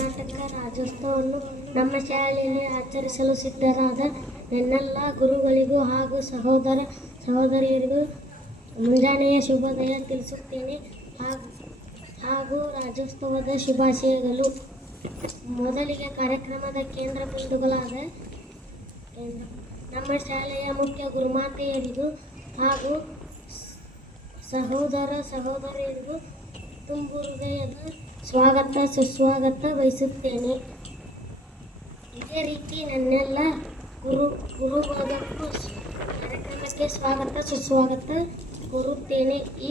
ಕರ್ನಾಟಕ ರಾಜ್ಯೋತ್ಸವವನ್ನು ನಮ್ಮ ಶಾಲೆಯಲ್ಲಿ ಆಚರಿಸಲು ಸಿದ್ಧರಾದ ನನ್ನೆಲ್ಲ ಗುರುಗಳಿಗೂ ಹಾಗೂ ಸಹೋದರಿಯರಿಗೂ ಮುಂಜಾನೆಯ ಶುಭೋದಯ ತಿಳಿಸುತ್ತೇನೆ ಹಾಗೂ ರಾಜ್ಯೋತ್ಸವದ ಶುಭಾಶಯಗಳು. ಮೊದಲಿಗೆ ಕಾರ್ಯಕ್ರಮದ ಕೇಂದ್ರ ಬಿಂದುಗಳಾದ ನಮ್ಮ ಶಾಲೆಯ ಮುಖ್ಯ ಗುರುಮಾತೆಯರಿಗೂ ಹಾಗೂ ಸಹೋದರಿಯರಿಗೂ ತುಂಬು ಹೃದಯದ ಸ್ವಾಗತ ಸುಸ್ವಾಗತ ಬಯಸುತ್ತೇನೆ. ಇದೇ ರೀತಿ ನನ್ನೆಲ್ಲ ಗುರುಗಳಿಗೂ ಕಾರ್ಯಕ್ರಮಕ್ಕೆ ಸ್ವಾಗತ ಸುಸ್ವಾಗತ ಕೋರುತ್ತೇನೆ. ಈ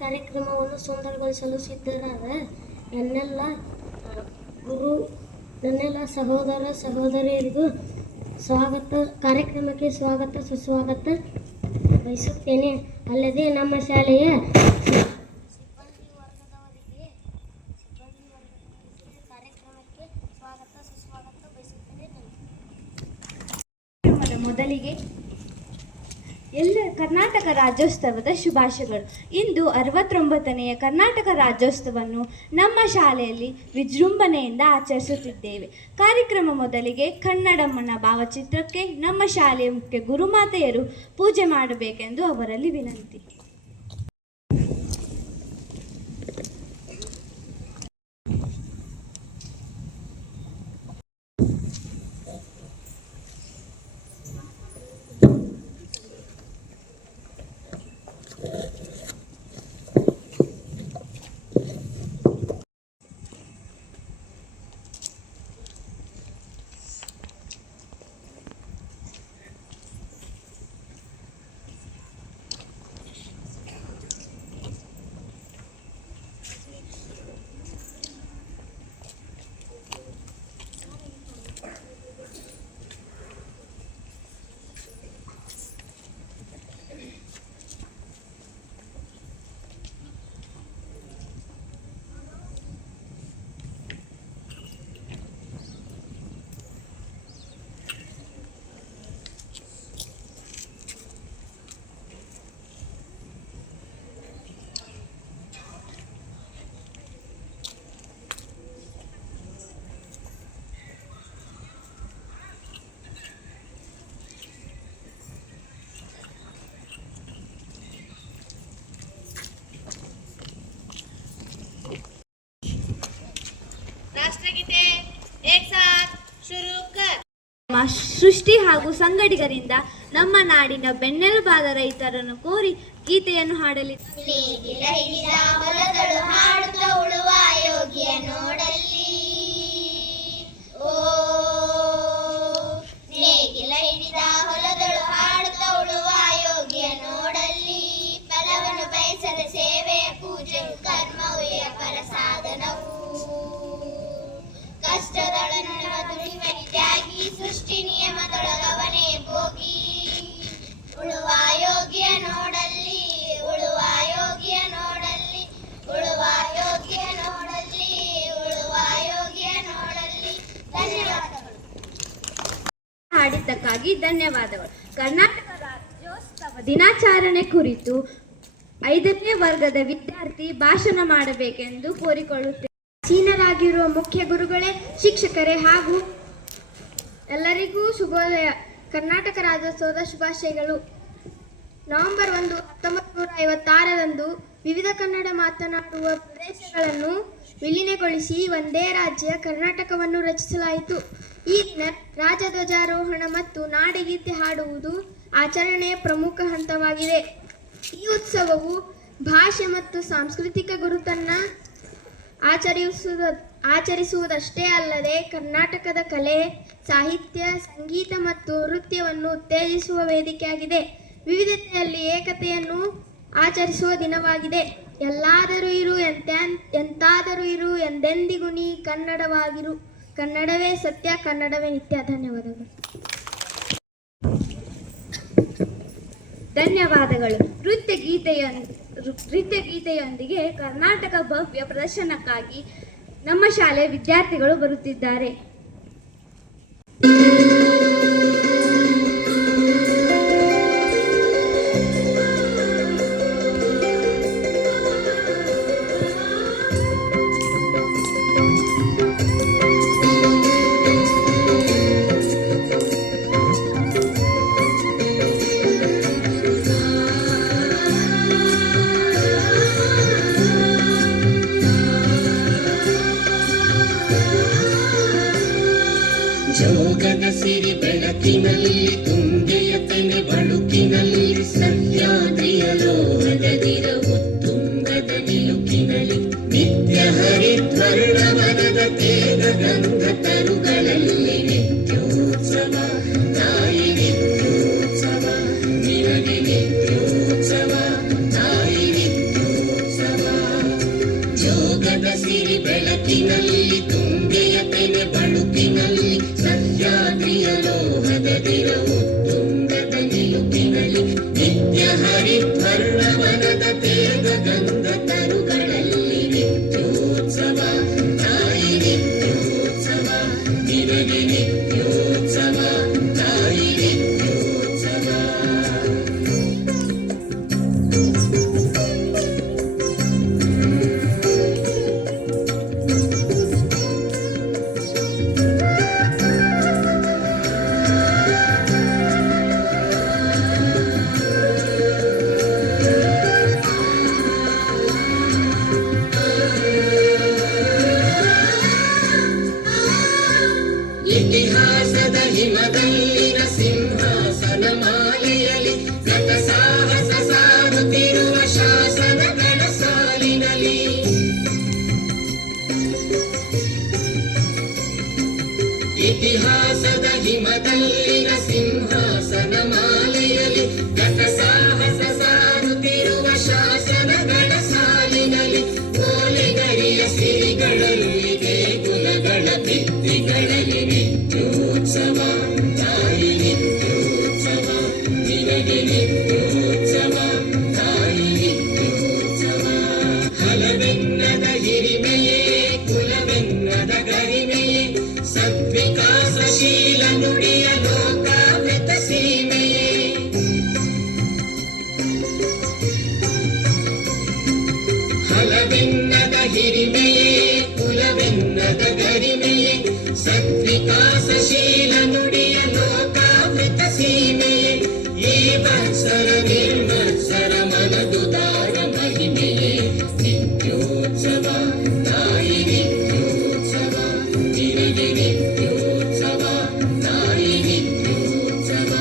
ಕಾರ್ಯಕ್ರಮವನ್ನು ಸುಂದರಗೊಳಿಸಲು ಸಿದ್ಧರಾದ ನನ್ನೆಲ್ಲ ಸಹೋದರಿಯರಿಗೂ ಕಾರ್ಯಕ್ರಮಕ್ಕೆ ಸ್ವಾಗತ ಸುಸ್ವಾಗತ ಬಯಸುತ್ತೇನೆ. ಅಲ್ಲದೆ ನಮ್ಮ ಶಾಲೆಯ ಸಿಬ್ಬಂದಿ ವರ್ಗದವರಿಗೆ ಕಾರ್ಯಕ್ರಮಕ್ಕೆ ಸ್ವಾಗತ ಸುಸ್ವಾಗತ ಬಯಸುತ್ತೇನೆ. ಮೊದಲಿಗೆ ಕರ್ನಾಟಕ ರಾಜ್ಯೋತ್ಸವದ ಶುಭಾಶಯಗಳು. ಇಂದು 69ನೆಯ ಕರ್ನಾಟಕ ರಾಜ್ಯೋತ್ಸವವನ್ನು ನಮ್ಮ ಶಾಲೆಯಲ್ಲಿ ವಿಜೃಂಭಣೆಯಿಂದ ಆಚರಿಸುತ್ತಿದ್ದೇವೆ. ಕಾರ್ಯಕ್ರಮ ಮೊದಲಿಗೆ ಕನ್ನಡಮ್ಮನ ಭಾವಚಿತ್ರಕ್ಕೆ ನಮ್ಮ ಶಾಲೆಯ ಮುಖ್ಯ ಗುರುಮಾತೆಯರು ಪೂಜೆ ಮಾಡಬೇಕೆಂದು ಅವರಲ್ಲಿ ವಿನಂತಿ. ಸೃಷ್ಟಿ ಹಾಗೂ ಸಂಗಡಿಗರಿಂದ ನಮ್ಮ ನಾಡಿನ ಬೆನ್ನೆಲುಬಾದ ರೈತರನ್ನು ಕೋರಿ ಗೀತೆಯನ್ನು ಹಾಡಲಿದ್ದಾರೆ. ಸೇವೆಯ ಪೂಜೆಯು ಕರ್ಮವು ಪರ ಸಾಧನವು. ಕಷ್ಟದೊಳನ ದುಡಿಮನಿ ತ್ಯಾಗಿ ಸೃಷ್ಟಿ ನಿಯಮದೊಳಗವನೇ ಭೋಗಿ. ಉಳುವ ಯೋಗ್ಯ ನೋಡಲ್ಲಿ ಉಳುವ ಯೋಗ್ಯ ನೋಡಲ್ಲಿ ಉಳುವ ಯೋಗ್ಯ ನೋಡಲ್ಲಿ ಉಳುವ ಯೋಗ್ಯ ನೋಡಲ್ಲಿ. ಧನ್ಯವಾದಗಳು. ಹಾಡಿದ್ದಕ್ಕಾಗಿ ಧನ್ಯವಾದಗಳು. ಕರ್ನಾಟಕ ರಾಜ್ಯೋತ್ಸವ ದಿನಾಚರಣೆ ಕುರಿತು 5ನೇ ವರ್ಗದ ವಿದ್ಯಾರ್ಥಿ ಭಾಷಣ ಮಾಡಬೇಕೆಂದು ಕೋರಿಕೊಳ್ಳುತ್ತೇವೆ. ಸೀನರಾಗಿರುವ ಮುಖ್ಯ ಗುರುಗಳೇ, ಶಿಕ್ಷಕರೇ ಹಾಗೂ ಎಲ್ಲರಿಗೂ ಶುಭೋದಯ. ಕರ್ನಾಟಕ ರಾಜ್ಯೋತ್ಸವದ ಶುಭಾಶಯಗಳು. ನವೆಂಬರ್ 1, 1956ರಂದು ವಿವಿಧ ಕನ್ನಡ ಮಾತನಾಡುವ ಪ್ರದೇಶಗಳನ್ನು ವಿಲೀನಗೊಳಿಸಿ ಒಂದೇ ರಾಜ್ಯ ಕರ್ನಾಟಕವನ್ನು ರಚಿಸಲಾಯಿತು. ಈ ದಿನ ರಾಜಧ್ವಜಾರೋಹಣ ಮತ್ತು ನಾಡಗೀತೆ ಹಾಡುವುದು ಆಚರಣೆಯ ಪ್ರಮುಖ ಹಂತವಾಗಿದೆ. ಈ ಉತ್ಸವವು ಭಾಷೆ ಮತ್ತು ಸಾಂಸ್ಕೃತಿಕ ಗುರುತನ್ನು ಆಚರಿಸುವುದಷ್ಟೇ ಅಲ್ಲದೆ ಕರ್ನಾಟಕದ ಕಲೆ, ಸಾಹಿತ್ಯ, ಸಂಗೀತ ಮತ್ತು ನೃತ್ಯವನ್ನು ಉತ್ತೇಜಿಸುವ ವೇದಿಕೆಯಾಗಿದೆ. ವಿವಿಧತೆಯಲ್ಲಿ ಏಕತೆಯನ್ನು ಆಚರಿಸುವ ದಿನವಾಗಿದೆ. ಎಲ್ಲಾದರೂ ಇರು, ಎಂತಾದರೂ ಇರು, ಎಂದೆಂದಿಗೂ ನೀ ಕನ್ನಡವಾಗಿರು. ಕನ್ನಡವೇ ಸತ್ಯ, ಕನ್ನಡವೇ ನಿತ್ಯ. ಧನ್ಯವಾದಗಳು. ಧನ್ಯವಾದಗಳು. ನೃತ್ಯ ಗೀತೆಯೊಂದಿಗೆ ಕರ್ನಾಟಕ ಭವ್ಯ ಪ್ರದರ್ಶನಕ್ಕಾಗಿ ನಮ್ಮ ಶಾಲೆಯ ವಿದ್ಯಾರ್ಥಿಗಳು ಬರುತ್ತಿದ್ದಾರೆ. ಸಿರಿ ಬೆಳಕಿನಲ್ಲಿ ತುಂಗೆಯ ತೆನೆ ಬಳುಕಿನಲ್ಲಿ ಸಹ್ಯಾದ್ರಿಯ ಲೋಹದದಿರ ಉತ್ತುಂಗದ ನಿಲುಕಿನಲ್ಲಿ ನಿತ್ಯ ಹರಿದ್ವರ್ಣವನದ ತೇಗ ಗಂಧ ತರುಗಳಲ್ಲಿ ನಿತ್ಯೋತ್ಸವ ತಾಯಿ ನಿತ್ಯೋತ್ಸವ ನಿನಗೆ ನಿತ್ಯೋತ್ಸವ ತಾಯಿ ನಿತ್ಯೋತ್ಸವ ಯೋಗದ ಸಿರಿ ಬೆಳಕಿನಲ್ಲಿ ತುಂಗೆಯ ತೆನೆ ಬಳುಕಿನಲ್ಲಿ ಸಹ್ಯಾದ್ರಿಯ ಲೋಹದದಿರ ಉತ್ತುಂಗದ ನಿಲುಕಿನಲ್ಲಿ ನಿತ್ಯ ಹರಿದ್ವರ್ಣವನದ ತೇಗ ಗಂಧ ತರುಗಳಲ್ಲಿ ನಿತ್ಯೋತ್ಸವ ತಾಯಿ ನಿತ್ಯೋತ್ಸವ ನಿನಗೆ ನಿತ್ಯೋತ್ಸವ ತಾಯಿ ನಿತ್ಯೋತ್ಸವ ಇತಿಹಾಸದ ಹಿಮದಲ್ಲಿನ ಸಿಂಹಾಸನ ಮಾಲೆಯಲ್ಲಿ ಗತ ಸಾಹಸ ಸಾರುತ್ತಿರುವ ಶಾಸನಗಳ ಸಾಲಿನಲ್ಲಿ ಇತಿಹಾಸದ ಹಿಮದಲ್ಲಿನ ಸಿಂಹಾಸನ ಮಾಲೆಯಲ್ಲಿ ಗತ ಸಾಹಸ ಸಾರುತ್ತಿರುವ ಶಾಸನಗಳ ಸಾಲಿನಲ್ಲಿ ಓಲೆಗರಿಯ ಸಿರಿಗಳಲ್ಲಿ ದೇಗುಲಗಳ ಭಿತ್ತಿಗಳಲ್ಲಿ ನಿತ್ಯೋತ್ಸವ ತಾಯಿ ನಿತ್ಯೋತ್ಸವ ನಿನಗೆ ನಿತ್ಯೋತ್ಸವ ತಾಯಿ ನಿತ್ಯೋತ್ಸವ ಹಲವೆನ್ನದ ಹಿರಿಮೆಯೇ ಕುಲವೆನ್ನದ ಗರಿಮೆಯೇ ಸದ್ವಿಕಾಸಶೀಲ ನುಡಿಯ ಲೋಕಾಮೃತ ಸೀಮೆಯೇ ಹಲವೆನ್ನದ ಹಿರಿಮೆಯೇ ಕುಲವೆನ್ನದ ಗರಿಮೆಯೇ ಸದ್ವಿಕಾಸಶೀಲ ನುಡಿಯ ಲೋಕಾಮೃತ ಸೀಮೆಯೇ ಈ ವತ್ಸರ ನಿರ್ಮತ್ಸರ ಮನದುದಾರ ಮಹಿಮೆಯೇ ನಿತ್ಯೋತ್ಸವ ತಾಯಿ ನಿತ್ಯೋತ್ಸವ ನಿನಗೆ ನಿತ್ಯೋತ್ಸವ ತಾಯಿ ನಿತ್ಯೋತ್ಸವ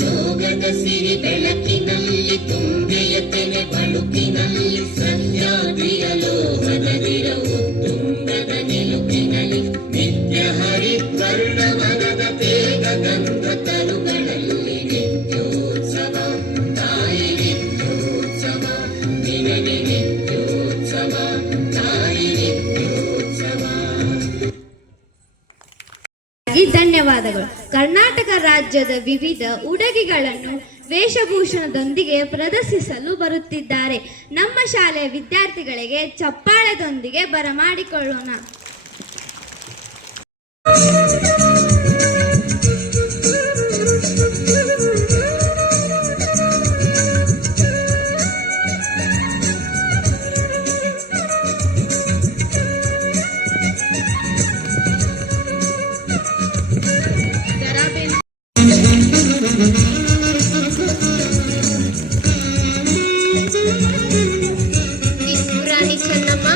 ಜೋಗದ ಸಿರಿ ಬೆಳಕಿನಲ್ಲಿ ತುಂಗೆಯ ತೆನೆ ಬಳುಕಿನಲ್ಲಿ ಸಹ್ಯಾದ್ರಿಯ ಲೋಹದದಿರ ಉತ್ತುಂಗದ ನಿಲುಕಿನಲ್ಲಿ ನಿತ್ಯ ಹರಿದ್ವರ್ಣವನದ ತೇಗ ಗಂಧ ತರುಗಳಲ್ಲಿ ನಿತ್ಯೋತ್ಸವ ತಾಯಿ ನಿತ್ಯೋತ್ಸವ ನಿನಗೆ ನಿತ್ಯೋತ್ಸವ ತಾಯಿ ನಿತ್ಯೋತ್ಸವ. ಧನ್ಯವಾದಗಳು. ಕರ್ನಾಟಕ ರಾಜ್ಯದ ವಿವಿಧ ಉಡುಗೆಗಳನ್ನು ವೇಷಭೂಷಣದೊಂದಿಗೆ ಪ್ರದರ್ಶಿಸಲು ಬರುತ್ತಿದ್ದಾರೆ. ನಮ್ಮ ಶಾಲೆಯ ವಿದ್ಯಾರ್ಥಿಗಳಿಗೆ ಚಪ್ಪಾಳೆದೊಂದಿಗೆ ಬರಮಾಡಿಕೊಳ್ಳೋಣ. ರಾಣಿ ಚೆನ್ನಮ್ಮ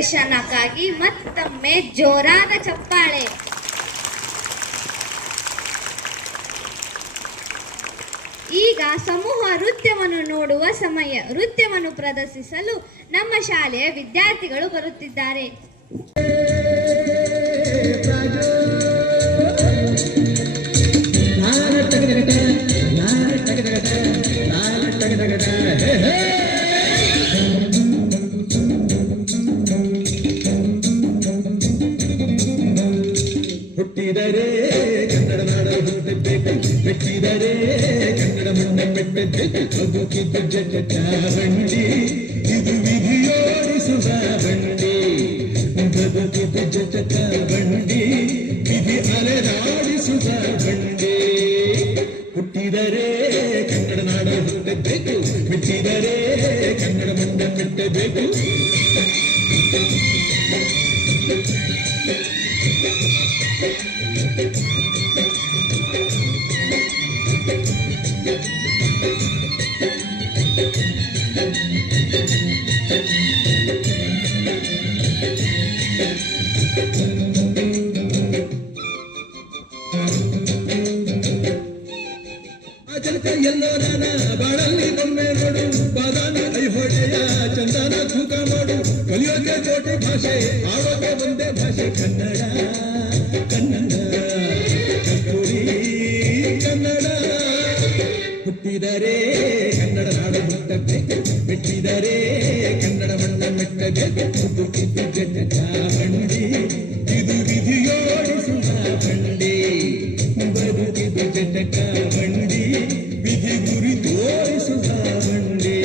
ಪ್ರದರ್ಶನಕ್ಕಾಗಿ ಮತ್ತೊಮ್ಮೆ ಜೋರಾದ ಚಪ್ಪಾಳೆ. ಈಗ ಸಮೂಹ ನೃತ್ಯವನ್ನು ನೋಡುವ ಸಮಯ. ನೃತ್ಯವನ್ನು ಪ್ರದರ್ಶಿಸಲು ನಮ್ಮ ಶಾಲೆಯ ವಿದ್ಯಾರ್ಥಿಗಳು ಬರುತ್ತಿದ್ದಾರೆ. ಹುಟ್ಟಿದರೆ ಕನ್ನಡ ನಾಡ ಹುಟ್ಟಬೇಕು, ಮೆಟ್ಟಿದರೆ ಕನ್ನಡ ಮಣ್ಣ ಮೆಟ್ಟಬೇಕು. ಬದುಕಿದ್ದು ಜಗತ್ತ ಬಂಡಿ, ಇದು ವಿಧಿಯೋಡಿಸುವ ಬಂಡಿ. ಬದುಕಿದ್ದು ಜಗತ್ತ ಬಂಡಿ, ವಿಧಿ ಅಲೆದಾಡಿಸುವ ಬಂಡಿ. ಹುಟ್ಟಿದರೆ ಕನ್ನಡ ನಾಡ ಹುಟ್ಟಬೇಕು, ಮೆಟ್ಟಿದರೆ ಕನ್ನಡ ಮಣ್ಣ ಮೆಟ್ಟಬೇಕು. ಜನಕ ಎಲ್ಲೋ ನಾನ ಬಾಳಲ್ಲಿ ಒಮ್ಮೆ ನೋಡು, ಬಾದಾಮಿ ಐಹೊಳೆಯ ಚಂದನ ತೂಕ ಮಾಡು. ಕಲಿಯೋಕೆ ಕೋಟಿ ಭಾಷೆ, ಆಡೋಕೆ ಒಂದೇ ಭಾಷೆ ಕನ್ನಡ. ಕನ್ನಡ ಕಸ್ತೂರಿ ಕನ್ನಡ. ಹುಟ್ಟಿದರೆ ಕನ್ನಡ ನಾಡು ಹುಟ್ಟಬೇಕು, ಮೆಟ್ಟಿದರೆ ಕನ್ನಡ ಮಣ್ಣ ಮೆಟ್ಟಬೇಕು. ಬದುಕಿದ್ದು ಜಗತ್ತ ಬಂಡಿ, ಇದು ವಿಧಿಯೋಡಿಸುವ ಬಂಡಿ. ಬದುಕಿದ್ದು ಜಗತ್ತ ಬಂಡಿ, ವಿಧಿ ಗುರಿ ತೋರಿಸುವ ಬಂಡಿ.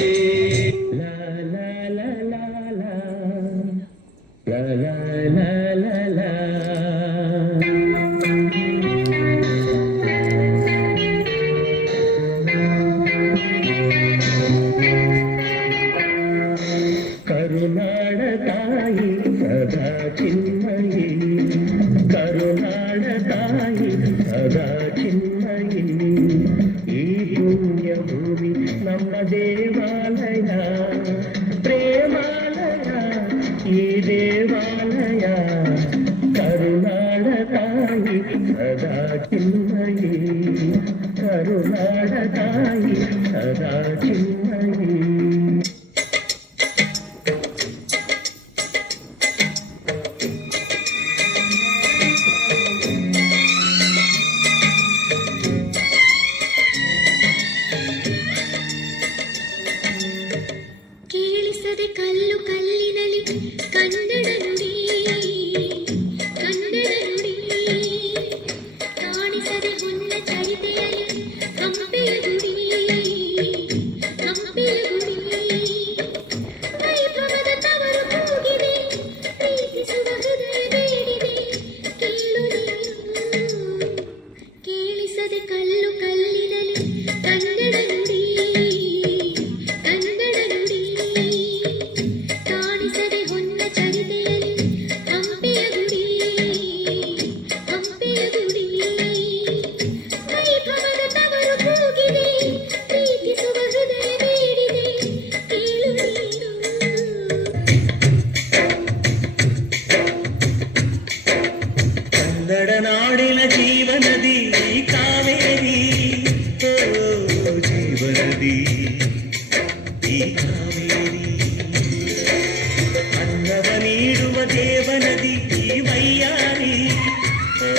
ಲಾ ಲಾ ಲಾ ಲಾ ಲಾ ಲಾ ಲಾ ಲಾ ಲಾ ಲಾ. ಕರುನಾಡ ತಾಯಿ ಸದಾ ಚಿನ್ಮಯಿ, ಕರುನಾಡ ತಾಯಿ ಸದಾ ಚಿನ್ಮಯಿ. ಈ ಪುಣ್ಯ ಭೂಮಿ ನಮ್ಮ ದೇವಾಲಯ, ಪ್ರೇಮಾಲಯ ಈ ದೇವಾಲಯ. ಕರುನಾಡ ತಾಯಿ ಸದಾ ಚಿನ್ಮಯಿ, ಕರುನಾಡ ತಾಯಿ ಸದಾ ಚಿನ್ಮಯಿ. ಕೇಳಿಸದೆ ಕಲ್ಲು ಕಲ್ಲಿನಲಿ ಕನ್ನಡ ನುಡಿ, ಕನ್ನಡ ನುಡಿ. ಕಾಣಿಸದೆ ಹೊನ್ನ ಚರಿತೆಯಲ್ಲಿ ಹಂಪೆಯ ಗುಡಿ, ಹಂಪೆಯ ಗುಡಿ. ವೈಭವದ ತವರು ಕೂಗಿದೆ, ಪ್ರೀತಿಸುವ ಹೃದಯ ಬೇಡಿದೆ. ಕೇಳು ನೀನು, ಕೇಳಿಸದೆ ಕಲ್ಲು ಕಲ್ಲಿನಲಿ ಕನ್ನಡ ನುಡಿ, ಕನ್ನಡ ನುಡಿ. ಕಾಣಿಸದೆ ಹೊನ್ನ ಚರಿತೆಯಲ್ಲಿ ಹಂಪೆಯ ಗುಡಿ, ಹಂಪೆಯ ಗುಡಿ. ವೈಭವದ ತವರು ಕೂಗಿದೆ, ಪ್ರೀತಿಸುವ ಹೃದಯ ಬೇಡಿದೆ. ಕೇಳು ನೀನು. ಕನ್ನಡ ನಾಡಿನ ಜೀವನದಿ ಕಾವೇರಿ, ಓ ಜೀವನದಿ ಈ ಕಾವೇರಿ. ಅನ್ನವ ನೀಡುವ ದೇವನದಿ ಈ ವೈಯಾರಿ, ಓ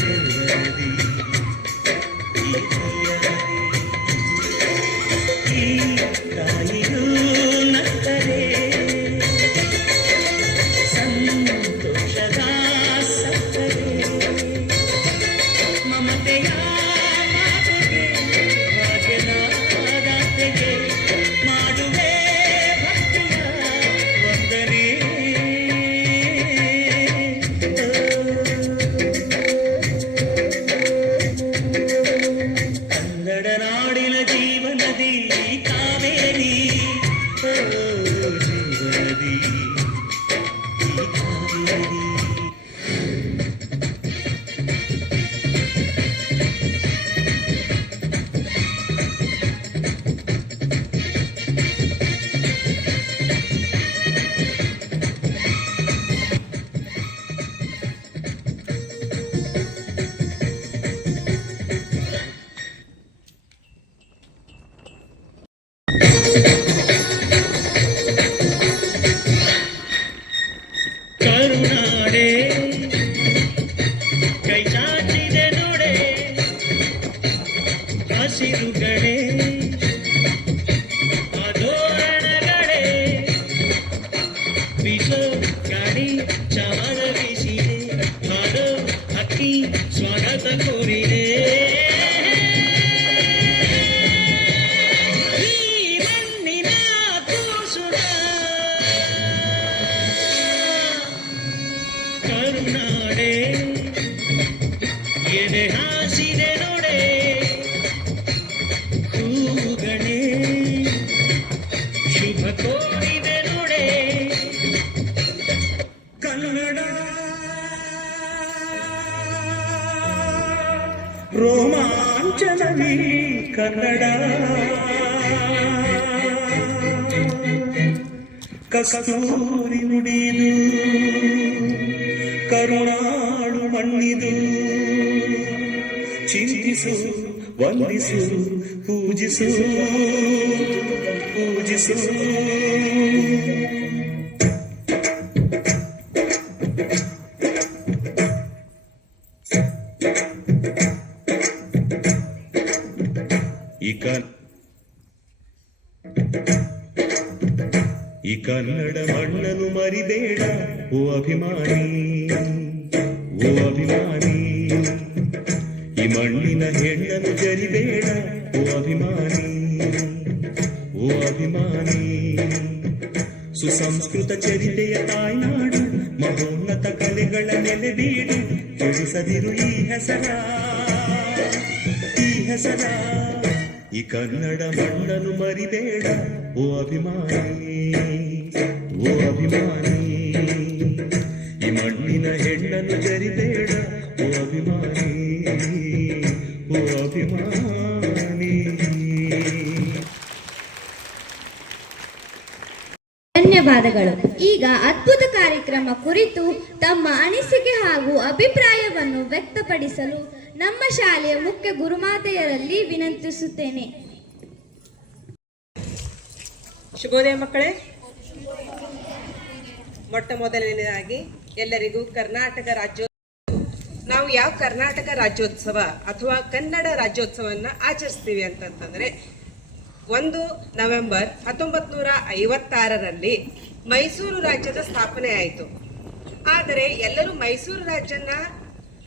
ದೇವನದಿ ಈ ವೈಯಾರಿ. ಈ ತಾಯಿಗೂ ನಕ್ಕರೆ ಸಂತೋಷದ ಸಕ್ಕರೆ. ಮಮತೆಯ ಮಾತೆಗೆ, ಭಾಗ್ಯದ ದಾತೆಗೆ ಮಾಡುವೆ ಭಕ್ತಿಯ ವಂದನೆ. ಕನ್ನಡ ನಾಡಿನ ಜೀವನದಿ ಕಾವೇರಿ, ಓ ಜೀವನದಿ ಈ ಕಾವೇರಿ. ಕಸ್ತೂರಿ ನುಡಿದು ಕರುಣಾಳು ಮಣ್ಣಿದು ಚಿಂತಿಸು ವಂದಿಸು ಪೂಜಿಸು ಪೂಜಿಸು ಈ ಕನ್ನಡ ಮಣ್ಣನ್ನು ಮರಿಬೇಡ ಓ ಅಭಿಮಾನಿ, ಓ ಅಭಿಮಾನಿ. ಈ ಮಣ್ಣಿನ ಹೆಣ್ಣನ್ನು ಜರಿಬೇಡ ಓ ಅಭಿಮಾನಿ, ಓ ಅಭಿಮಾನಿ. ಸುಸಂಸ್ಕೃತ ಚರಿತೆಯ ತಾಯ್ನಾಡು, ಮಹೋನ್ನತ ಕಲೆಗಳ ನೆಲೆಬೀಡು. ಕೆಡಿಸದಿರು ಈ ಹೆಸರ, ಈ ಹೆಸರ. ಈ ಕನ್ನಡ ಮಣ್ಣನ್ನು ಮರಿಬೇಡ ಓ ಅಭಿಮಾನಿ, ಓ ಅಭಿಮಾನಿ. ಈ ಮಣ್ಣಿನ ಹೆಣ್ಣನ್ನು ಜರಿಬೇಡ ಓ ಅಭಿಮಾನಿ, ಓ ಅಭಿಮಾನಿ. ಧನ್ಯವಾದಗಳು. ಈಗ ಅದ್ಭುತ ಕಾರ್ಯಕ್ರಮ ಕುರಿತು ತಮ್ಮ ಅನಿಸಿಕೆ ಹಾಗೂ ಅಭಿಪ್ರಾಯವನ್ನು ವ್ಯಕ್ತಪಡಿಸಲು ನಮ್ಮ ಶಾಲೆಯ ಮುಖ್ಯ ಗುರುಮಾತೆಯರಲ್ಲಿ ವಿನಂತಿಸುತ್ತೇನೆ. ಶುಭೋದಯ ಮಕ್ಕಳೇ. ಮೊಟ್ಟ ಮೊದಲನೇದಾಗಿ ಎಲ್ಲರಿಗೂ ಕರ್ನಾಟಕ ನಾವು ಯಾವ ಕರ್ನಾಟಕ ರಾಜ್ಯೋತ್ಸವ ಅಥವಾ ಕನ್ನಡ ರಾಜ್ಯೋತ್ಸವವನ್ನು ಆಚರಿಸ್ತೀವಿ ಅಂತಂತಂದರೆ 1 ನವೆಂಬರ್ 1956ರಲ್ಲಿ ಮೈಸೂರು ರಾಜ್ಯದ ಸ್ಥಾಪನೆ ಆಯಿತು. ಆದರೆ ಎಲ್ಲರೂ ಮೈಸೂರು ರಾಜ್ಯನ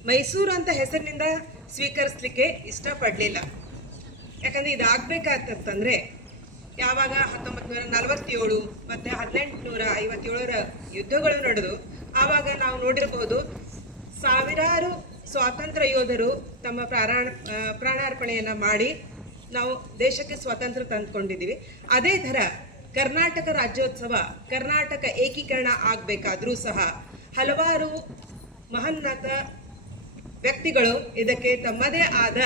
ಮೈಸೂರು ಅಂತ ಹೆಸರಿನಿಂದ ಸ್ವೀಕರಿಸಲಿಕ್ಕೆ ಇಷ್ಟಪಡಲಿಲ್ಲ. ಯಾಕಂದರೆ ಇದಾಗಬೇಕಾಗ್ತಂದರೆ ಯಾವಾಗ 1947 ಮತ್ತು 1857ರ ಯುದ್ಧಗಳು ನಡೆದು ಆವಾಗ ನಾವು ನೋಡಿರಬಹುದು ಸಾವಿರಾರು ಸ್ವಾತಂತ್ರ್ಯ ಯೋಧರು ತಮ್ಮ ಪ್ರಾಣಾರ್ಪಣೆಯನ್ನು ಮಾಡಿ ನಾವು ದೇಶಕ್ಕೆ ಸ್ವಾತಂತ್ರ್ಯ ತಂದುಕೊಂಡಿದ್ದೀವಿ. ಅದೇ ಥರ ಕರ್ನಾಟಕ ರಾಜ್ಯೋತ್ಸವ, ಕರ್ನಾಟಕ ಏಕೀಕರಣ ಆಗಬೇಕಾದ್ರೂ ಸಹ ಹಲವಾರು ಮಹೋನ್ನತ ವ್ಯಕ್ತಿಗಳು ಇದಕ್ಕೆ ತಮ್ಮದೇ ಆದ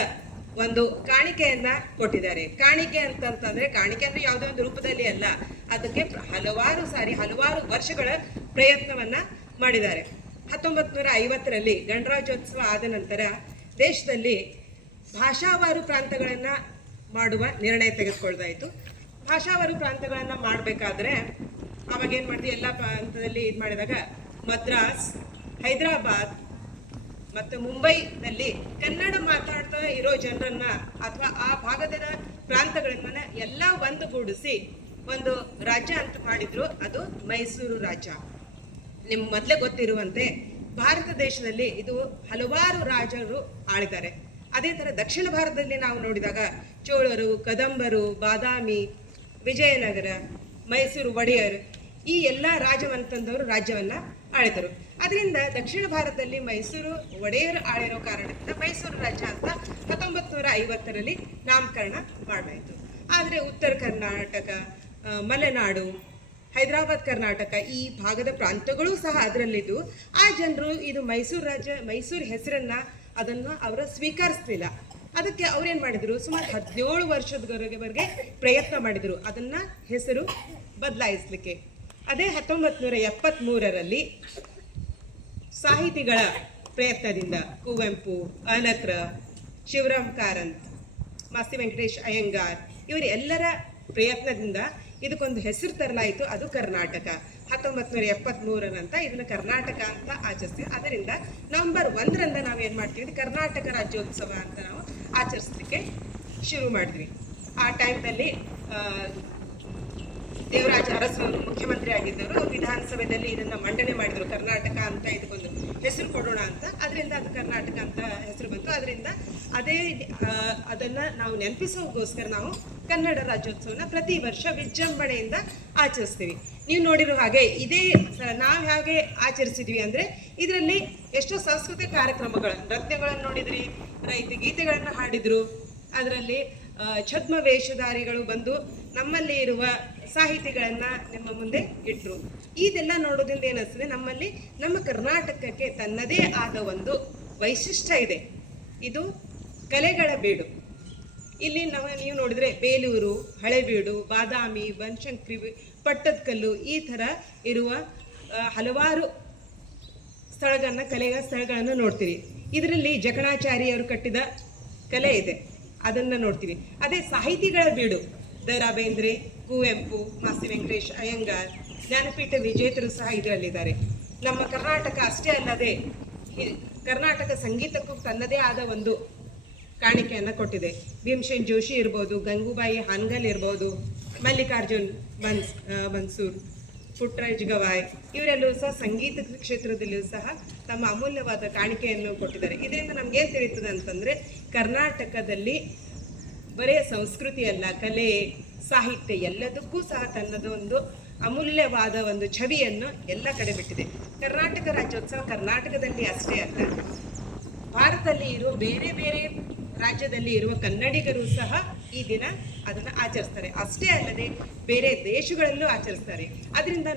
ಒಂದು ಕಾಣಿಕೆಯನ್ನ ಕೊಟ್ಟಿದ್ದಾರೆ. ಕಾಣಿಕೆ ಅಂತಂತಂದ್ರೆ, ಕಾಣಿಕೆ ಅಂದ್ರೆ ಯಾವುದೋ ಒಂದು ರೂಪದಲ್ಲಿ ಅಲ್ಲ, ಅದಕ್ಕೆ ಹಲವಾರು ವರ್ಷಗಳ ಪ್ರಯತ್ನವನ್ನ ಮಾಡಿದ್ದಾರೆ. 1950ರಲ್ಲಿ ಗಣರಾಜ್ಯೋತ್ಸವ ಆದ ನಂತರ ದೇಶದಲ್ಲಿ ಭಾಷಾವಾರು ಪ್ರಾಂತಗಳನ್ನ ಮಾಡುವ ನಿರ್ಣಯ ತೆಗೆದುಕೊಳ್ದಾಯಿತು. ಭಾಷಾವಾರು ಪ್ರಾಂತಗಳನ್ನ ಮಾಡಬೇಕಾದ್ರೆ ಅವಾಗ ಏನು ಮಾಡಿದ್ವಿ, ಎಲ್ಲ ಪ್ರಾಂತದಲ್ಲಿ ಇದು ಮಾಡಿದಾಗ ಮದ್ರಾಸ್, ಹೈದರಾಬಾದ್ ಮತ್ತು ಮುಂಬೈನಲ್ಲಿ ಕನ್ನಡ ಮಾತಾಡ್ತಾ ಇರೋ ಜನರನ್ನ ಅಥವಾ ಆ ಭಾಗದ ಪ್ರಾಂತಗಳನ್ನ ಎಲ್ಲ ಒಂದುಗೂಡಿಸಿ ಒಂದು ರಾಜ್ಯ ಅಂತ ಮಾಡಿದ್ರು, ಅದು ಮೈಸೂರು ರಾಜ್ಯ. ನಿಮ್ಗೆ ಮೊದಲೇ ಗೊತ್ತಿರುವಂತೆ ಭಾರತ ದೇಶದಲ್ಲಿ ಇದು ಹಲವಾರು ರಾಜರು ಆಳಿದ್ದಾರೆ. ಅದೇ ಥರ ದಕ್ಷಿಣ ಭಾರತದಲ್ಲಿ ನಾವು ನೋಡಿದಾಗ ಚೋಳರು, ಕದಂಬರು, ಬಾದಾಮಿ, ವಿಜಯನಗರ, ಮೈಸೂರು ಒಡೆಯರ್, ಈ ಎಲ್ಲ ರಾಜವಂತಂದವರು ರಾಜ್ಯವನ್ನು ಆಳಿದರು. ಅದರಿಂದ ದಕ್ಷಿಣ ಭಾರತದಲ್ಲಿ ಮೈಸೂರು ಒಡೆಯರು ಆಳಿರೋ ಕಾರಣದಿಂದ ಮೈಸೂರು ರಾಜ್ಯ ಅಂತ 1950ರಲ್ಲಿ ನಾಮಕರಣ ಮಾಡಲಾಯಿತು. ಆದರೆ ಉತ್ತರ ಕರ್ನಾಟಕ, ಮಲೆನಾಡು, ಹೈದರಾಬಾದ್ ಕರ್ನಾಟಕ ಈ ಭಾಗದ ಪ್ರಾಂತ್ಯಗಳು ಸಹ ಅದರಲ್ಲಿದ್ದು ಆ ಜನರು ಇದು ಮೈಸೂರು ಹೆಸರನ್ನು ಅದನ್ನು ಅವರು ಸ್ವೀಕರಿಸಲಿಲ್ಲ. ಅದಕ್ಕೆ ಅವ್ರೇನು ಮಾಡಿದರು, ಸುಮಾರು 17 ವರ್ಷದವರೆಗೆ ಪ್ರಯತ್ನ ಮಾಡಿದರು ಅದನ್ನು ಹೆಸರು ಬದಲಾಯಿಸಲಿಕ್ಕೆ. ಅದೇ 1973ರಲ್ಲಿ ಸಾಹಿತಿಗಳ ಪ್ರಯತ್ನದಿಂದ ಕುವೆಂಪು, ಅನಕ್ರ, ಶಿವರಾಮ್ ಕಾರಂತ್, ಮಾಸ್ತಿ ವೆಂಕಟೇಶ್ ಅಯ್ಯಂಗಾರ್ ಇವರೆಲ್ಲರ ಪ್ರಯತ್ನದಿಂದ ಇದಕ್ಕೊಂದು ಹೆಸರು ತರಲಾಯಿತು, ಅದು ಕರ್ನಾಟಕ. 1973 ಇದನ್ನು ಕರ್ನಾಟಕ ಅಂತ ಆಚರಿಸ್ತೀವಿ. ಅದರಿಂದ ನವೆಂಬರ್ 1ರಂದು ನಾವೇನು ಮಾಡ್ತೀವಿ, ಕರ್ನಾಟಕ ರಾಜ್ಯೋತ್ಸವ ಅಂತ ನಾವು ಆಚರಿಸಲಿಕ್ಕೆ ಶುರು ಮಾಡಿದ್ವಿ. ಆ ಟೈಮ್ನಲ್ಲಿ ದೇವರಾಜ ಅರಸವರು ಮುಖ್ಯಮಂತ್ರಿ ಆಗಿದ್ದರು. ವಿಧಾನಸಭೆಯಲ್ಲಿ ಇದನ್ನು ಮಂಡನೆ ಮಾಡಿದರು, ಕರ್ನಾಟಕ ಅಂತ ಇದಕ್ಕೊಂದು ಹೆಸರು ಕೊಡೋಣ ಅಂತ. ಅದರಿಂದ ಅದು ಕರ್ನಾಟಕ ಅಂತ ಹೆಸರು ಬಂತು. ಅದರಿಂದ ಅದನ್ನು ನಾವು ನೆನಪಿಸೋಗೋಸ್ಕರ ನಾವು ಕನ್ನಡ ರಾಜ್ಯೋತ್ಸವನ ಪ್ರತಿ ವರ್ಷ ವಿಜೃಂಭಣೆಯಿಂದ ಆಚರಿಸ್ತೀವಿ. ನೀವು ನೋಡಿರೋ ಹಾಗೆ ಇದೇ ನಾವು ಹೇಗೆ ಆಚರಿಸಿದ್ವಿ ಅಂದರೆ, ಇದರಲ್ಲಿ ಎಷ್ಟೋ ಸಾಂಸ್ಕೃತಿಕ ಕಾರ್ಯಕ್ರಮಗಳು, ನೃತ್ಯಗಳನ್ನು ನೋಡಿದ್ರಿ, ರೈತ ಗೀತೆಗಳನ್ನು ಹಾಡಿದರು. ಅದರಲ್ಲಿ ಛದ್ಮ ವೇಷಧಾರಿಗಳು ಬಂದು ನಮ್ಮಲ್ಲಿ ಇರುವ ಸಾಹಿತಿಗಳನ್ನು ನಿಮ್ಮ ಮುಂದೆ ಇಟ್ಟರು. ಇದೆಲ್ಲ ನೋಡೋದ್ರಿಂದ ಏನಿಸ್ತದೆ, ನಮ್ಮಲ್ಲಿ ನಮ್ಮ ಕರ್ನಾಟಕಕ್ಕೆ ತನ್ನದೇ ಆದ ಒಂದು ವೈಶಿಷ್ಟ್ಯ ಇದೆ. ಇದು ಕಲೆಗಳ ಬೀಡು. ಇಲ್ಲಿ ನೀವು ನೋಡಿದರೆ ಬೇಲೂರು, ಹಳೇಬೀಡು, ಬಾದಾಮಿ, ಬನಶಂಕರಿ, ಪಟ್ಟದಕಲ್ಲು ಈ ಥರ ಇರುವ ಹಲವಾರು ಕಲೆಯ ಸ್ಥಳಗಳನ್ನು ನೋಡ್ತೀವಿ. ಇದರಲ್ಲಿ ಜಕಣಾಚಾರಿ ಅವರು ಕಟ್ಟಿದ ಕಲೆ ಇದೆ, ಅದನ್ನು ನೋಡ್ತೀವಿ. ಅದೇ ಸಾಹಿತಿಗಳ ಬೀಡು ದ ರಾ ಬೇಂದ್ರೆ, ಕುವೆಂಪು, ಮಾಸ್ತಿ ವೆಂಕಟೇಶ್ ಅಯ್ಯಂಗಾರ್, ಜ್ಞಾನಪೀಠ ವಿಜೇತರು ಸಹ ಇದರಲ್ಲಿದ್ದಾರೆ. ನಮ್ಮ ಕರ್ನಾಟಕ ಅಷ್ಟೇ ಅಲ್ಲದೆ ಕರ್ನಾಟಕ ಸಂಗೀತಕ್ಕೂ ತನ್ನದೇ ಆದ ಒಂದು ಕಾಣಿಕೆಯನ್ನು ಕೊಟ್ಟಿದೆ. ಭೀಮಸೇನ್ ಜೋಶಿ ಇರ್ಬೋದು, ಗಂಗೂಬಾಯಿ ಹಾನ್ಗಲ್ ಇರ್ಬೋದು, ಮಲ್ಲಿಕಾರ್ಜುನ್ ಬನ್ಸೂರ್, ಪುಟ್ಟರಾಜ್ ಗವಾಯ್ ಇವರೆಲ್ಲರೂ ಸಹ ಸಂಗೀತ ಕ್ಷೇತ್ರದಲ್ಲಿಯೂ ಸಹ ತಮ್ಮ ಅಮೂಲ್ಯವಾದ ಕಾಣಿಕೆಯನ್ನು ಕೊಟ್ಟಿದ್ದಾರೆ. ಇದರಿಂದ ನಮಗೇನು ತಿಳಿಯುತ್ತದೆ ಅಂತಂದರೆ, ಕರ್ನಾಟಕದಲ್ಲಿ ಬರೀ ಸಂಸ್ಕೃತಿ ಅಲ್ಲ, ಕಲೆ, ಸಾಹಿತ್ಯ ಎಲ್ಲದಕ್ಕೂ ಸಹ ತನ್ನದೊಂದು ಅಮೂಲ್ಯವಾದ ಒಂದು ಛವಿಯನ್ನು ಎಲ್ಲ ಕಡೆ ಬಿಟ್ಟಿದೆ. ಕರ್ನಾಟಕ ರಾಜ್ಯೋತ್ಸವ ಕರ್ನಾಟಕದಲ್ಲಿ ಅಷ್ಟೇ ಅಲ್ಲ, ಭಾರತದಲ್ಲಿ ಇರುವ ಬೇರೆ ಬೇರೆ ರಾಜ್ಯದಲ್ಲಿ ಇರುವ ಕನ್ನಡಿಗರು ಸಹ ಈ ದಿನ ಅದನ್ನು ಆಚರಿಸ್ತಾರೆ. ಅಷ್ಟೇ ಅಲ್ಲದೆ ಬೇರೆ ದೇಶಗಳಲ್ಲೂ ಆಚರಿಸ್ತಾರೆ. ಅದರಿಂದ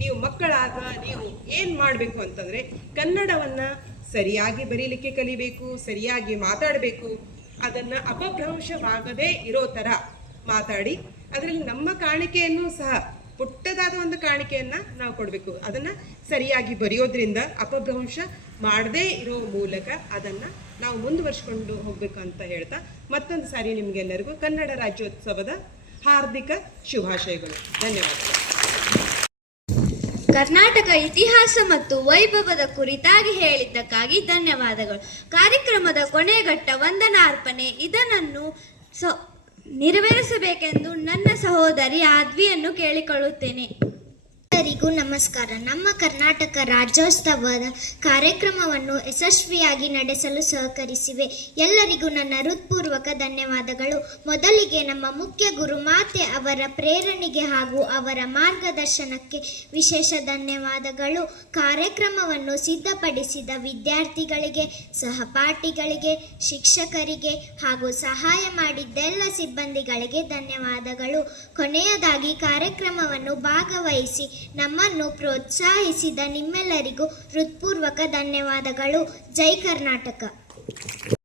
ನೀವು ಮಕ್ಕಳಾದ ನೀವು ಏನು ಮಾಡಬೇಕು ಅಂತಂದರೆ, ಕನ್ನಡವನ್ನು ಸರಿಯಾಗಿ ಬರೀಲಿಕ್ಕೆ ಕಲಿಬೇಕು, ಸರಿಯಾಗಿ ಮಾತಾಡಬೇಕು, ಅದನ್ನು ಅಪಭ್ರಂಶವಾಗದೇ ಇರೋ ಥರ ಮಾತಾಡಿ, ಅದರಲ್ಲಿ ನಮ್ಮ ಕಾಣಿಕೆಯನ್ನು ಸಹ ಪುಟ್ಟದಾದ ಒಂದು ಕಾಣಿಕೆಯನ್ನು ನಾವು ಕೊಡಬೇಕು. ಅದನ್ನು ಸರಿಯಾಗಿ ಬರೆಯೋದ್ರಿಂದ ಅಪಭ್ರಂಶ ಮಾಡದೇ ಇರೋ ಮೂಲಕ ಅದನ್ನು ನಾವು ಮುಂದುವರಿಸ್ಕೊಂಡು ಹೋಗಬೇಕು ಅಂತ ಹೇಳ್ತಾ, ಮತ್ತೊಂದು ಸಾರಿ ನಿಮಗೆಲ್ಲರಿಗೂ ಕನ್ನಡ ರಾಜ್ಯೋತ್ಸವದ ಹಾರ್ದಿಕ ಶುಭಾಶಯಗಳು. ಧನ್ಯವಾದಗಳು. ಕರ್ನಾಟಕ ಇತಿಹಾಸ ಮತ್ತು ವೈಭವದ ಕುರಿತಾಗಿ ಹೇಳಿದ್ದಕ್ಕಾಗಿ ಧನ್ಯವಾದಗಳು. ಕಾರ್ಯಕ್ರಮದ ಕೊನೆಘಟ್ಟ ವಂದನಾರ್ಪಣೆ ಇದನ್ನು ನೆರವೇರಿಸಬೇಕೆಂದು ನನ್ನ ಸಹೋದರಿ ಆದ್ವಿಯನ್ನು ಕೇಳಿಕೊಳ್ಳುತ್ತೇನೆ. ಎಲ್ಲರಿಗೂ ನಮಸ್ಕಾರ. ನಮ್ಮ ಕರ್ನಾಟಕ ರಾಜ್ಯೋತ್ಸವದ ಕಾರ್ಯಕ್ರಮವನ್ನು ಯಶಸ್ವಿಯಾಗಿ ನಡೆಸಲು ಸಹಕರಿಸಿವೆ ಎಲ್ಲರಿಗೂ ನನ್ನ ಹೃತ್ಪೂರ್ವಕ ಧನ್ಯವಾದಗಳು. ಮೊದಲಿಗೆ ನಮ್ಮ ಮುಖ್ಯ ಗುರುಮಾತೆ ಅವರ ಪ್ರೇರಣೆಗೆ ಹಾಗೂ ಅವರ ಮಾರ್ಗದರ್ಶನಕ್ಕೆ ವಿಶೇಷ ಧನ್ಯವಾದಗಳು. ಕಾರ್ಯಕ್ರಮವನ್ನು ಸಿದ್ಧಪಡಿಸಿದ ವಿದ್ಯಾರ್ಥಿಗಳಿಗೆ, ಸಹಪಾಠಿಗಳಿಗೆ, ಶಿಕ್ಷಕರಿಗೆ ಹಾಗೂ ಸಹಾಯ ಮಾಡಿದ್ದೆಲ್ಲ ಸಿಬ್ಬಂದಿಗಳಿಗೆ ಧನ್ಯವಾದಗಳು. ಕೊನೆಯದಾಗಿ ಕಾರ್ಯಕ್ರಮವನ್ನು ಭಾಗವಹಿಸಿ ನಮ್ಮನ್ನು ಪ್ರೋತ್ಸಾಹಿಸಿದ ನಿಮ್ಮೆಲ್ಲರಿಗೂ ಹೃತ್ಪೂರ್ವಕ ಧನ್ಯವಾದಗಳು. ಜೈ ಕರ್ನಾಟಕ.